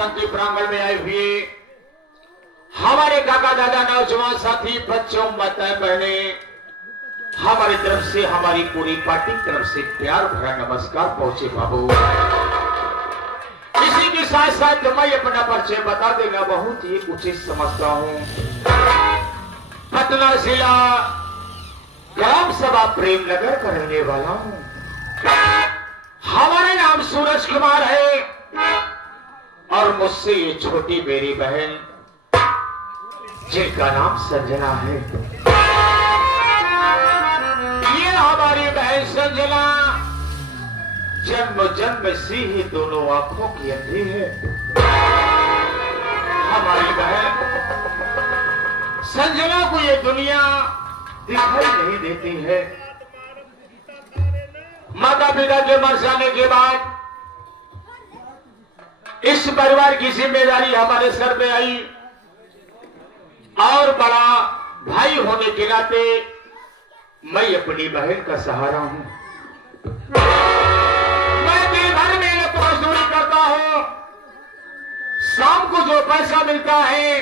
गणतंत्र प्रांगण में आए हुए हमारे काका दादा नौजवान साथी बच्चों माताएं बहने हमारी तरफ से हमारी पूरी पार्टी की तरफ से प्यार भरा नमस्कार पहुंचे बाबू। इसी के साथ साथ मैं अपना परिचय बता देना बहुत ही उचित समझता हूं। पटना जिला ग्राम सभा प्रेम नगर का रहने वाला हूं। हमारा नाम सूरज कुमार है और मुझसे ये छोटी मेरी बहन जिनका नाम संजना है। ये हमारी बहन संजना जन्म जन्म से ही दोनों आंखों की अंधी है। हमारी बहन संजना को ये दुनिया दिखाई नहीं देती है। माता पिता के मर जाने के बाद इस परिवार की जिम्मेदारी हमारे सर पे आई और बड़ा भाई होने के नाते मैं अपनी बहन का सहारा हूं। मैं दिन भर मेहनत मजदूरी करता हूं। शाम को जो पैसा मिलता है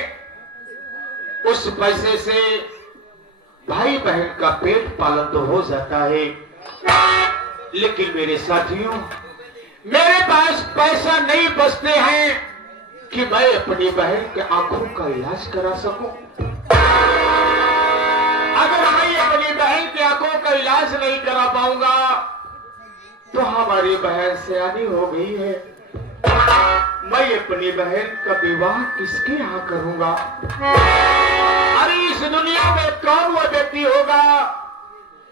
उस पैसे से भाई बहन का पेट पालन तो हो जाता है, लेकिन मेरे साथियों मेरे पास पैसा नहीं बचते हैं कि मैं अपनी बहन के आंखों का इलाज करा सकूं। अगर मैं अपनी बहन की आंखों का इलाज नहीं करा पाऊंगा तो हमारी बहन सयानी हो गई है। मैं अपनी बहन का विवाह किसके यहाँ करूंगा? अरे इस दुनिया में कौन वो व्यक्ति होगा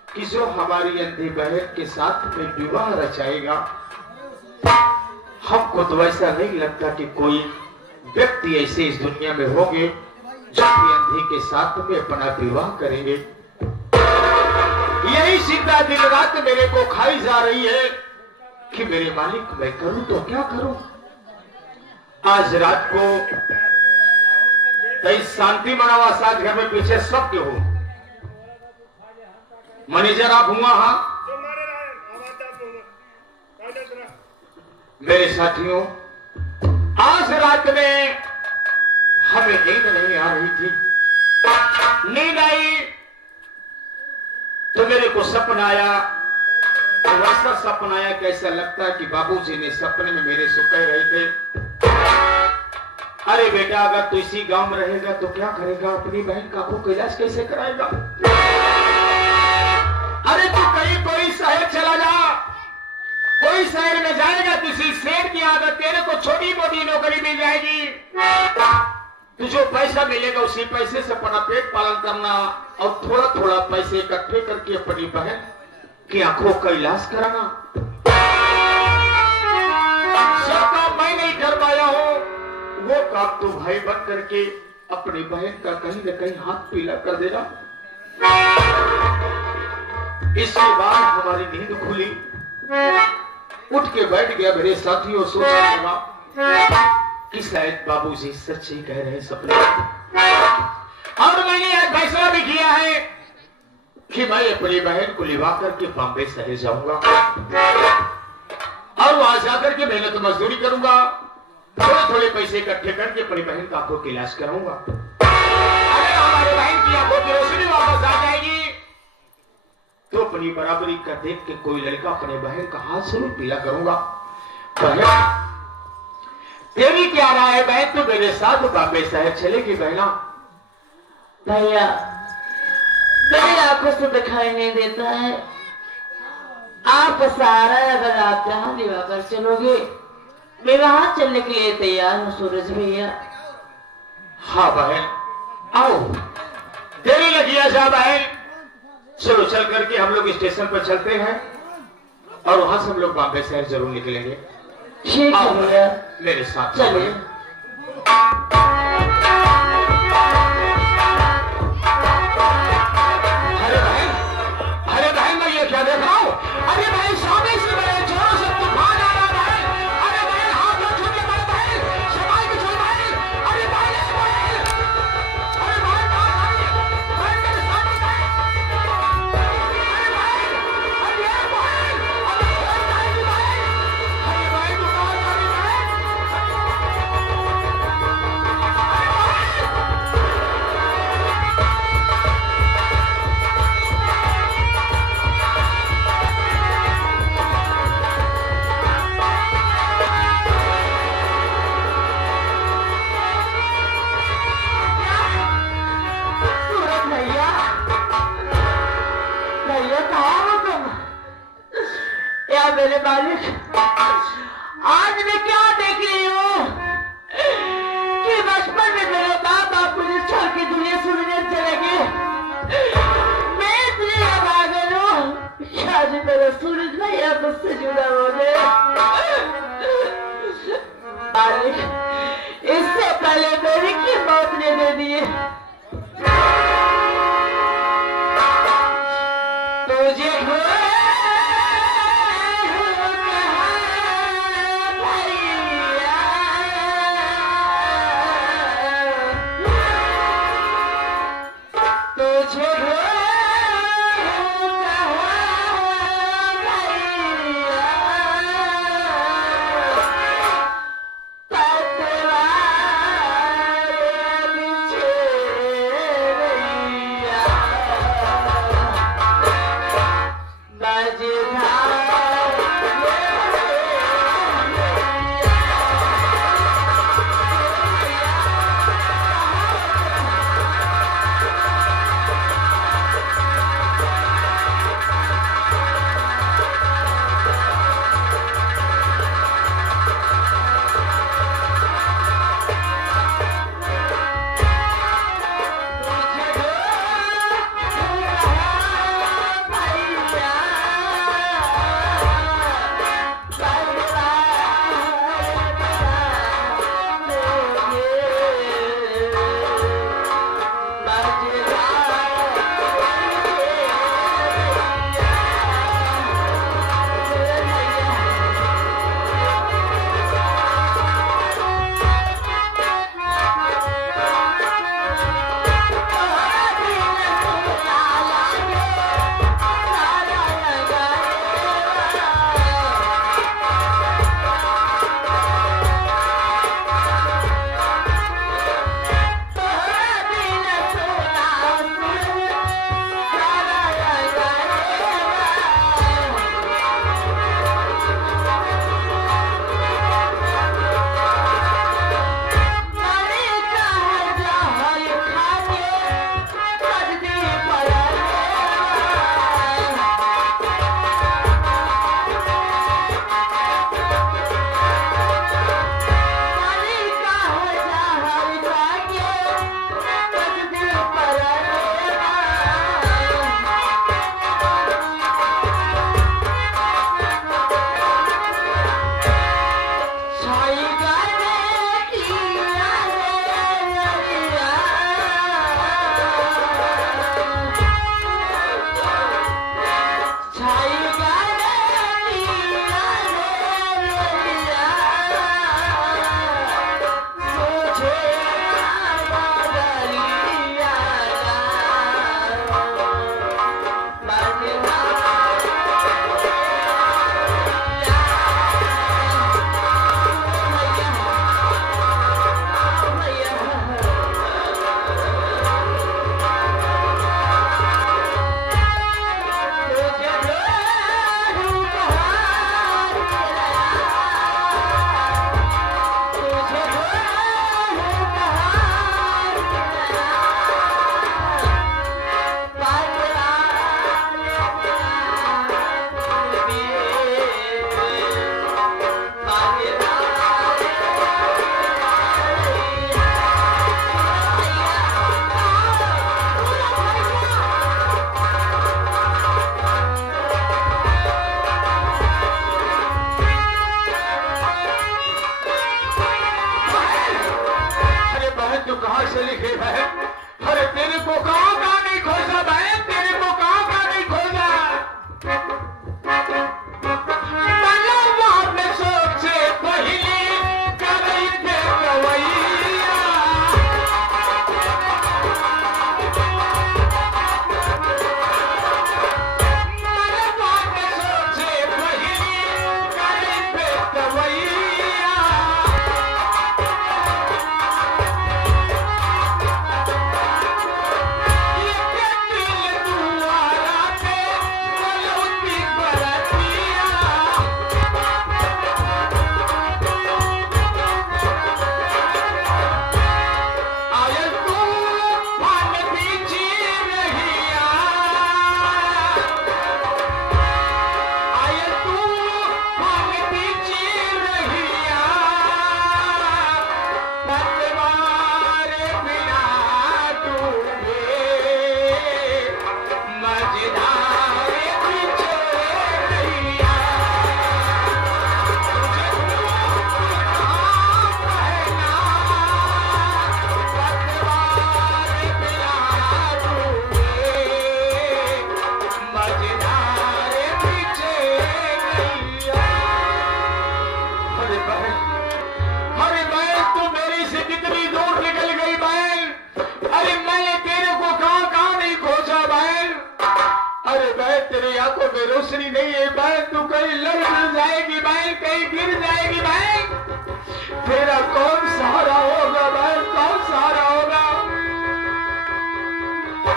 कि जो हमारी अंधी बहन के साथ में विवाह रचाएगा? हमको तो ऐसा नहीं लगता कि कोई व्यक्ति ऐसे इस दुनिया में होंगे जो कि अंधी के साथ में अपना विवाह करेंगे। यही चिंता दिन रात मेरे को खाई जा रही है कि मेरे मालिक मैं करूं तो क्या करूं। आज रात को कई शांति मनावा साथ घर में पीछे सब क्यों हो मैनेजर आप हुआ। हाँ मेरे साथियों आज रात में हमें नींद नहीं आ रही थी। नींद आई तो मेरे को सपना आया। तो वैसा सपना आया कि ऐसा लगता है कि बाबूजी ने सपने में मेरे से कह रहे थे, अरे बेटा अगर तू इसी गांव में रहेगा तो क्या करेगा? अपनी बहन का आंखों का इलाज कैसे कराएगा? अरे तू कहीं कोई शहर चला जा। कोई शहर में जाएगा किसी सेठ की आदत तेरे को छोटी मोटी नौकरी मिल जाएगी। तो जो पैसा मिलेगा उसी पैसे से अपना पेट पालन करना और थोड़ा थोड़ा पैसे इकट्ठे करके अपनी बहन की आंखों का इलाज कराना। जो काम मैं नहीं कर पाया हूं वो काम तो भाई बन करके अपनी बहन का कहीं न कहीं हाथ पीला कर देना। इसके बाद हमारी नींद खुली। उठ के बैठ गया। मेरे साथियों सोचने लगा कि शायद बाबूजी सच ही कह रहे हैं सपने। और मैंने यह फैसला भी किया है कि मैं अपनी बहन को लिवा करके बॉम्बे शहर जाऊंगा और वहां जाकर के मेहनत मजदूरी करूंगा। थोड़े थोड़े पैसे इकट्ठे करके अपनी बहन का आंखों का इलाज कराऊंगा। अगर हमारे बहन की आंखों की रोशनी वापस आ जाएगी तो अपनी बराबरी का देख के कोई लड़का अपने बहन का हाथ जरूर पीला करूंगा। बहन तेरी क्या राय है? बहन तो मेरे साथ बॉम्बे शहर चलेगी। बहना भैया मेरी आंखों से दिखाई नहीं देता है। आप सहारा अगर आप जहां विवाह कर चलोगे मैं वहां चलने के लिए तैयार हूँ सूरज भैया। हाँ बहन आओ देरी लगी जा बहन। चलो चल करके हम लोग स्टेशन पर चलते हैं और वहां से हम लोग बॉम्बे शहर जरूर निकलेंगे। ठीक है भैया मेरे साथ चलिए। अरे बहन मैं ये क्या देख रहा हूं? अरे बहन सामने से बड़े जोरों से तूफान आ रहा है। अरे बहन हाथ में छूट गया बहन। संभाल के चल बहन। अरे बहन अरे बहन बहन मेरे सामने अरे बहन या मेरे मालिक, आज मैं क्या देख रही हूँ कि बचपन में मेरे माँ बाप मुझे छोड़ के दुनिया से चले गए। मैं इतनी पागल हूँ, आज मेरा सूरज भैया मुझसे जुड़ा हो गया। मालिक, इससे पहले मेरी की मौत ने दे दी। तुझे रोशनी नहीं है बहन, तू कहीं लड़ जाएगी बहन, कहीं गिर जाएगी बहन, तेरा कौन सहारा होगा बहन, कौन सहारा होगा?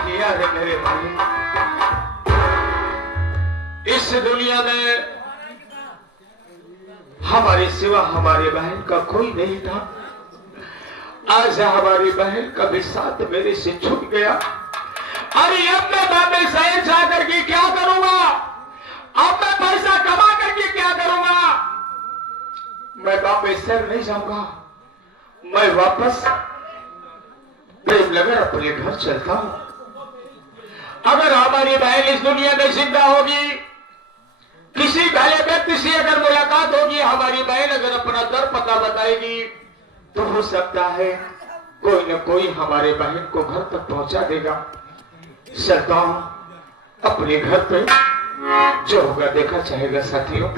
किया है मेरे भाई, इस दुनिया में हमारे सिवा हमारे बहन का कोई नहीं था। आज हमारी बहन का भी साथ मेरे से छूट गया। अरे अब मैं बाबे शहर जा करके क्या करूंगा? अब मैं पैसा कमा करके क्या करूंगा? मैं बाबे शहर नहीं जाऊंगा, मैं वापस प्रेम नगर अपने घर चलता हूं। अगर हमारी बहन इस दुनिया में जिंदा होगी, किसी भले व्यक्ति से अगर मुलाकात होगी, हमारी बहन अगर अपना दर पता बताएगी, तो हो सकता है कोई न कोई हमारे बहन को घर तक पहुंचा देगा। चलता हूं अपने घर पे, जो होगा देखा जाएगा साथियों।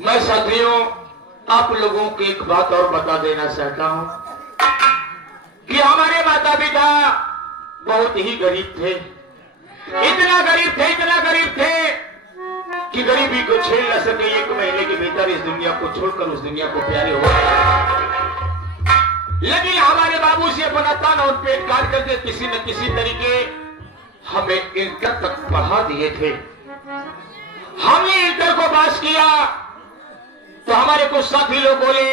मैं साथियों आप लोगों को एक बात और बता देना चाहता हूं कि हमारे माता पिता बहुत ही गरीब थे, इतना गरीब थे कि गरीबी को झेल न सके। 1 महीने के भीतर इस दुनिया को छोड़कर उस दुनिया को प्यारे हो गए। लेकिन हमारे बाबू से अपना तन और पेट काट करके किसी न किसी तरीके हमें इंटर तक पढ़ा दिए थे। हमने इंटर को पास किया तो हमारे कुछ साथी लोग बोले,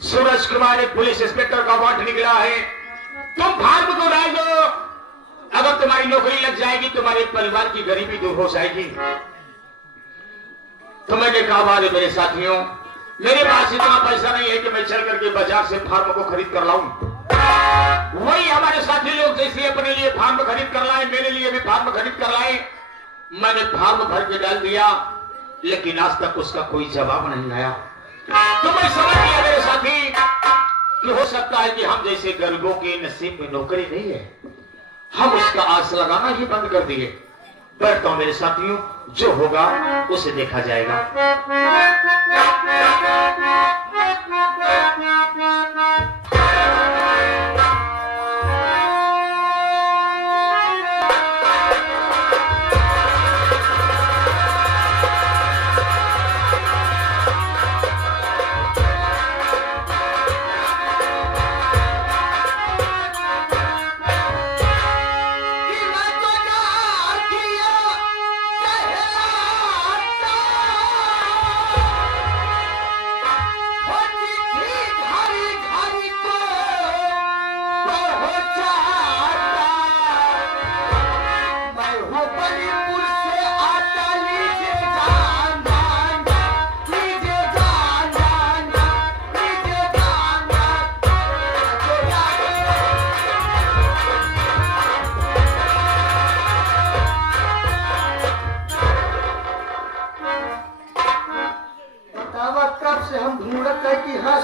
सूरज कुमार एक पुलिस इंस्पेक्टर का वांट निकला है, तुम फार्म को डाल दो, अगर तुम्हारी नौकरी लग जाएगी तुम्हारे परिवार की गरीबी दूर हो जाएगी। तो मैंने कहा वाले मेरे साथियों, मेरे पास इतना पैसा नहीं है कि मैं चल करके बाजार से फार्म को खरीद कर लाऊं। वही हमारे साथी लोग जैसे अपने लिए फार्म खरीद कर लाए, मेरे लिए भी फार्म खरीद कर लाए। मैंने फार्म भर के डाल दिया, लेकिन आज तक उसका कोई जवाब नहीं आया। तो मैं समझ गया मेरे साथी कि हो सकता है कि हम जैसे गरीबों के नसीब में नौकरी नहीं है, हम उसका आस लगाना ही बंद कर दिए। बैठता हूं मेरे साथियों, जो होगा उसे देखा जाएगा।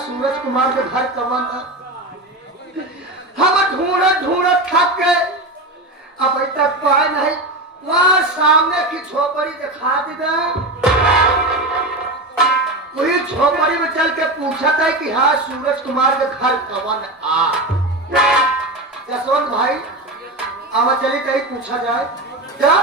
सूरज कुमार के घर कवन हम ढूंढत थक गए, अब तक पाए नहीं। वहां सामने की झोपड़ी दिखा दी गए, वही झोपड़ी में चल के पूछा था कि हाँ सूरज कुमार के घर कवन आ। जसवंत भाई आवा चली कहीं पूछा जाए क्या?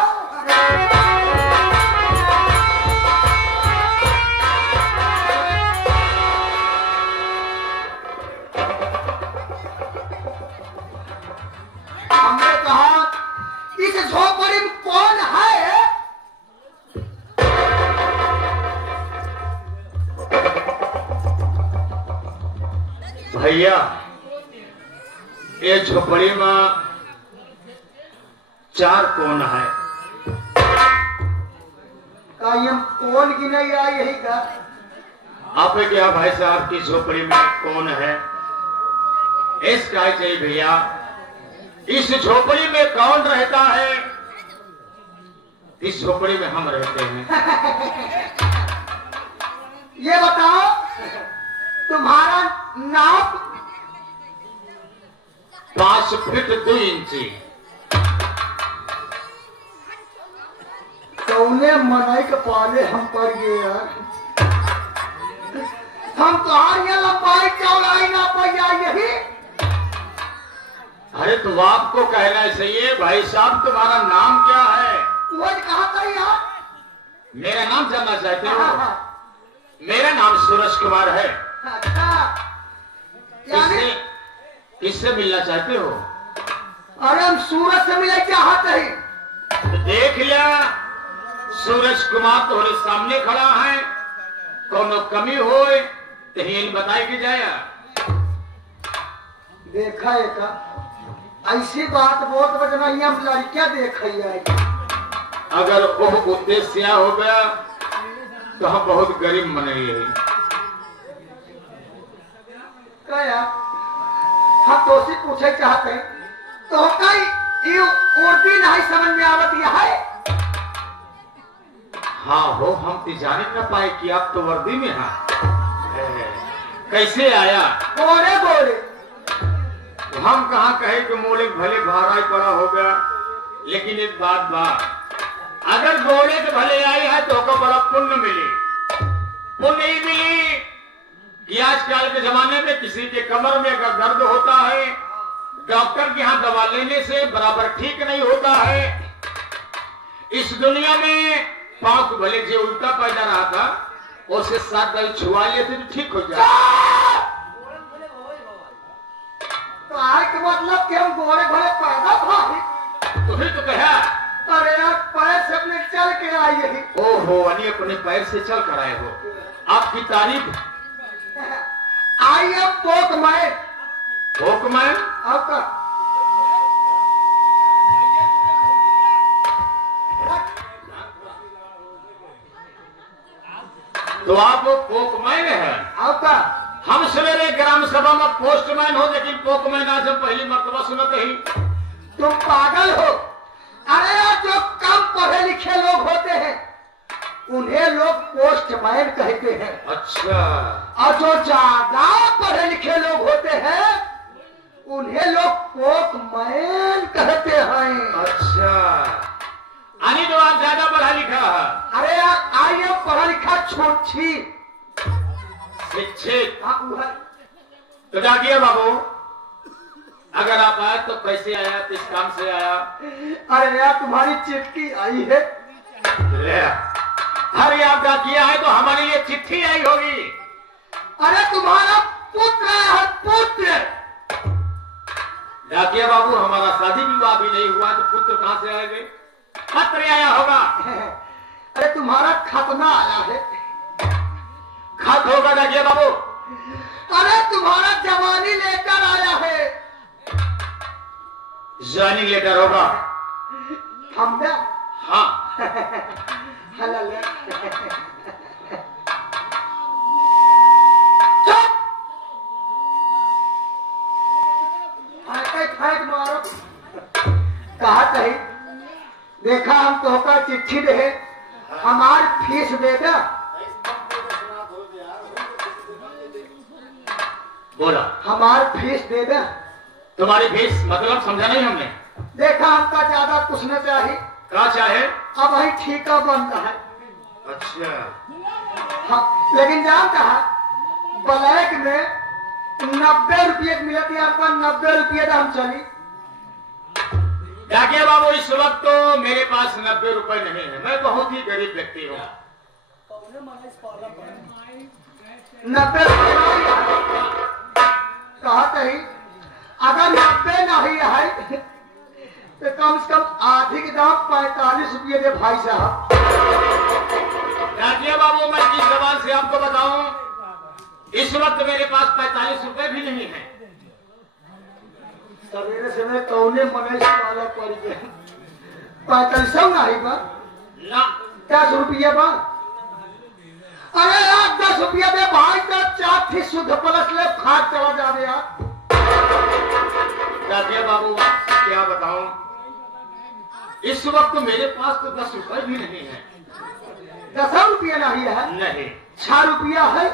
हमने कहा इस झोपड़ी में कौन है? भैया ये झोपड़ी में 4 कोण है। कौन की नहीं आई यही का? आप क्या भाई साहब की झोपड़ी में कौन है? इसका चाहिए भैया, इस झोपड़ी में कौन रहता है? इस झोपड़ी में हम रहते हैं। ये बताओ तुम्हारा नाम 5 फीट 2 इंची। कौने मनाई के पाले हम पड़ गए यार। हम तुम्हारी लंबाई चौड़ाई ना पाया यही। अरे तो आपको कहना चाहिए भाई साहब तुम्हारा नाम क्या है? वो कहा था यार। मेरा नाम जानना चाहते हो? हाँ। मेरा नाम सूरज कुमार है। अच्छा यानी किससे मिलना चाहते हो? अरे हम सूरज से मिले चाहते हैं। तो देख लिया, सूरज कुमार तुम्हारे सामने खड़ा है। कोनो कमी हो तो ही बताई की जाए। देखा है का ऐसी बात बहुत बजना हम लड़कियां देख अगर वो उद्देश्य हो गया तो हम बहुत गरीब बनेंगे। क्या हम तो से पूछे चाहते हैं तो कई उर्दी नहीं समझ में आवत यह है। हाँ हो, हम तो जान न पाए कि आप तो वर्दी में हैं। कैसे आया? बोले बोले हम कहाँ कहे कि मोले भले भारा ही पड़ा हो गया। लेकिन एक बात अगर गोले के भले आई है तो को बड़ा पुण्य मिली। पुण्य ही मिली कि आजकल के जमाने में किसी के कमर में अगर दर्द होता है, डॉक्टर के यहाँ दवा लेने से बराबर ठीक नहीं होता है। इस दुनिया में पांव को भले जो उल्टा पैदा रहा था उसे 7 दल छुआ लेते तो ठीक हो जाए। तो आए के मतलब कि हम गोरे भले पैदा भाई। तो फिर तो कहा अरे यार पैर से अपने चल के आई यही। ओहो, अपने पैर से चल कर आए हो। आपकी तारीफ आई अब पोक मैं हुक्मैन। आपका तो आप पोकमैन है? आपका हम सवेरे ग्राम सभा में पोस्टमैन हो, लेकिन पोकमैन आज हम पहली मर्तबा सुनते ही। तुम पागल हो। अरे यार जो कम पढ़े लिखे लोग होते हैं उन्हें लोग पोस्टमैन कहते हैं। अच्छा। और जो ज्यादा पढ़े लिखे लोग होते हैं उन्हें लोग पोकमैन कहते हैं। अच्छा, यानी तो आप ज्यादा पढ़ा लिखा है। अरे यार आइए पढ़ा लिखा छोटी शिक्षित। तो डाकिया बाबू, अगर आप आए तो कैसे आया, किस काम से आया? अरे यार तुम्हारी चिट्ठी आई है। अरे आप डाकिया है तो हमारे लिए चिट्ठी आई होगी। अरे तुम्हारा पुत्र है पुत्र। डाकिया बाबू, हमारा शादी विवाह भी नहीं हुआ तो पुत्र कहाँ से आएंगे? पत्र आया होगा। अरे तुम्हारा खतना आया है। खत होगा डाकिया बाबू। अरे तुम्हारा जवानी लेकर आया है। जवानी लेटर होगा। हम दे हाँ। हलल फाइट मारो। कहा कही देखा हम तो होकर चिट्ठी दे हमार फीस दे दे। बोला हमार फीस दे दे। तुम्हारी फीस मतलब समझा नहीं हमने। देखा हमका ज्यादा कुछ न चाहिए। क्या चाहे? अब वही ठीका बनता है। अच्छा। हाँ, लेकिन जानता है ब्लैक में 90 रुपये मिलती है। आपका 90 रुपये दाम चली। डाकिया बाबू, इस वक्त तो मेरे पास 90 रुपए नहीं है। मैं बहुत ही गरीब व्यक्ति हूँ। 90 कहा कही अगर 90 नहीं है तो कम से कम आधी के दाम 45 रुपये दे भाई साहब। डाकिया बाबू, मैं किस जबान से आपको बताऊं, इस वक्त मेरे पास 45 रुपए भी नहीं है। सवेरे सवेरे कौने मनेश वाला पड़ गया। 45 नहीं बा ना 10 रुपये बा। अरे यार 10 रुपये दे भाई तो 4 फीस शुद्ध प्लस ले खाद चला जावे यार। डाकिया बाबू, क्या बताऊं, इस वक्त मेरे पास तो 10 रुपए भी नहीं है। 10 रुपये नहीं है। नहीं। 6 रुपया है।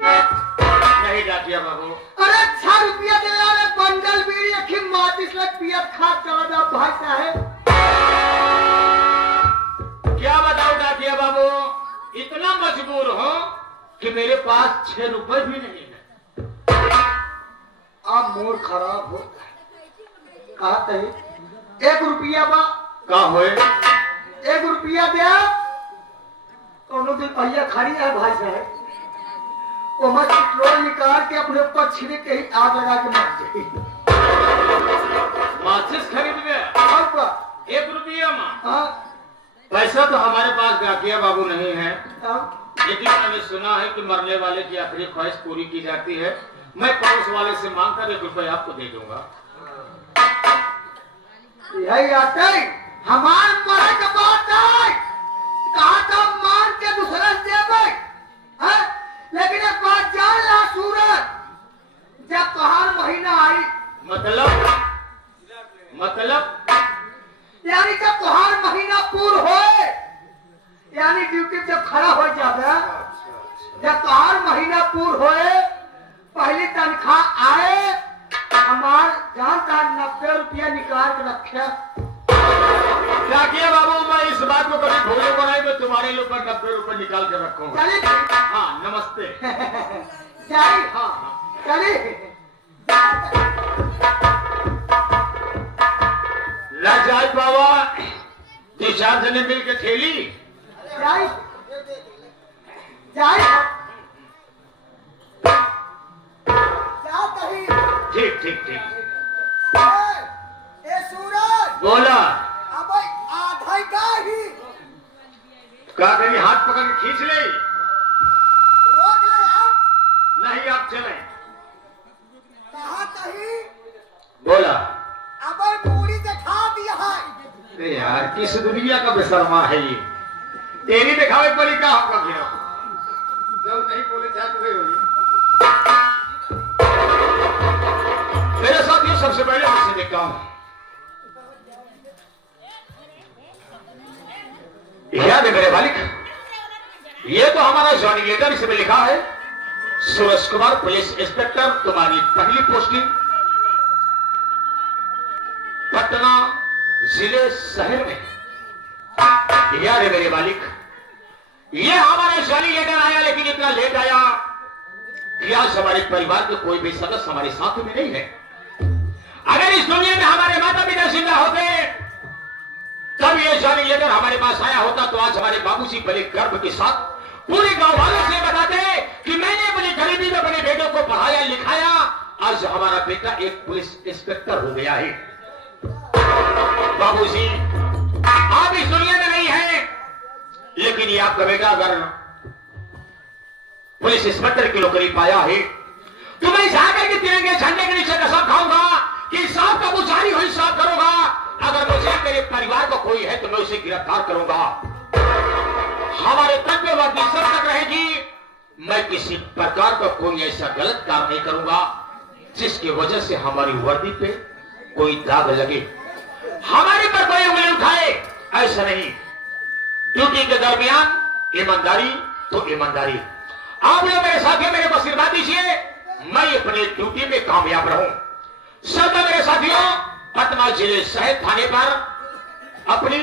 नहीं नहीं डाकिया बाबू। अरे 6 रुपया दे यार बंडल बीड़ी एक माचिस लग पियत खा चला जा भाई साहब। क्या बताओ डाकिया बाबू, इतना मजबूर हो कि मेरे पास 6 रुपए भी नहीं है। अब मूड खराब होता है। कहा थे 1 रुपया बा का होए 1 रुपया दे दोनों दिन भैया खड़ी है भाई साहब। वो पेट्रोल निकाल के अपने ऊपर छिड़क के ही आग लगा के मर जाए। माचिस खरीद गया और क्या? 1 रुपया में। हाँ, पैसा तो हमारे पास डाकिया बाबू नहीं है, हाँ। लेकिन मैंने सुना है कि मरने वाले की आखिरी ख्वाहिश पूरी की जाती है। मैं पड़ोस वाले से मांगकर 1 रुपया आपको दे दूंगा। यही आते हमार मरे के बात है। कहा था मान के दूसरा से देवे है, लेकिन एक बात जान ला सूरज, जब कहार महीना आई मतलब यानी जब तुहार महीना पूर होए, यानी ड्यूटी जब खड़ा हो जावे, जब तुहार महीना पूर होए, पहली तनख्वाह आए, हमार जानता 90 रुपया निकाल के रखे। डाकिया बाबू, मैं इस बात को कभी भूलूंगा नहीं, मैं तुम्हारे लिए 90 रुपए निकाल के रखूंगा। चलिए हाँ, नमस्ते। चलिए हाँ, चलिए जाए बाबा, 3-4 जने मिल के ठेली। जाए जाए ठीक ठीक ठीक। ए सूरज बोला अब आधा का ही का करी, हाथ पकड़ के खींच ले। रोक ले आप। नहीं, आप चले। कहा कहीं बोला अब पूरी दिखा दिया है। अरे यार, किस दुनिया का बेशर्मा है ये। तेरी दिखावे पड़ी का होगा क्या? जब नहीं बोले जाते हुए होगी। मेरे साथ ये सबसे पहले मुझसे देखता हूं, याद है मेरे मालिक, ये तो हमारा ज्वाइनिंग लेटर, इसमें लिखा है सूरज कुमार पुलिस इंस्पेक्टर, तुम्हारी पहली पोस्टिंग पटना जिले शहर में। याद है मेरे मालिक, ये हमारा ज्वाइनिंग लेटर आया, लेकिन इतना लेट आया कि आज हमारे परिवार के कोई भी सदस्य हमारे साथ में नहीं है। अगर इस दुनिया में हमारे माता पिता जिंदा होते तब ये ज्वाइनिंग लेटर हमारे पास आया होता, तो आज हमारे बाबूजी बड़े गर्व के साथ पूरे गांव वालों से बताते कि मैंने अपनी गरीबी में अपने बेटों को पढ़ाया लिखाया, आज हमारा बेटा एक पुलिस इंस्पेक्टर हो गया है। बाबूजी, आप इस दुनिया में नहीं है, लेकिन ये आपका बेटा अगर पुलिस इंस्पेक्टर की नौकरी पाया है, तो मैं जाकर के तिरंगे झंडे के नीचे कसम खाऊंगा कि सांप का बुझारी हुई साफ करूंगा। अगर मुझे मेरे परिवार को कोई है तो मैं उसे गिरफ्तार करूंगा। हमारे कर्तव्यवादी सब तक रहेगी, मैं किसी प्रकार का कोई ऐसा गलत काम नहीं करूंगा जिसकी वजह से हमारी वर्दी पे कोई दाग लगे, हमारे पर कोई उंगली उठाए, ऐसा नहीं। ड्यूटी के दरमियान ईमानदारी तो ईमानदारी। आप लोग मेरे साथियों मेरे को आशीर्वाद दीजिए, मैं अपनी ड्यूटी में कामयाब रहूं। सब मेरे साथियों पटना जिले शहर थाने पर अपनी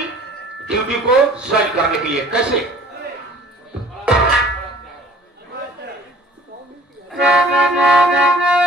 ड्यूटी को ज्वाइन करने के लिए कैसे ना ना ना ना ना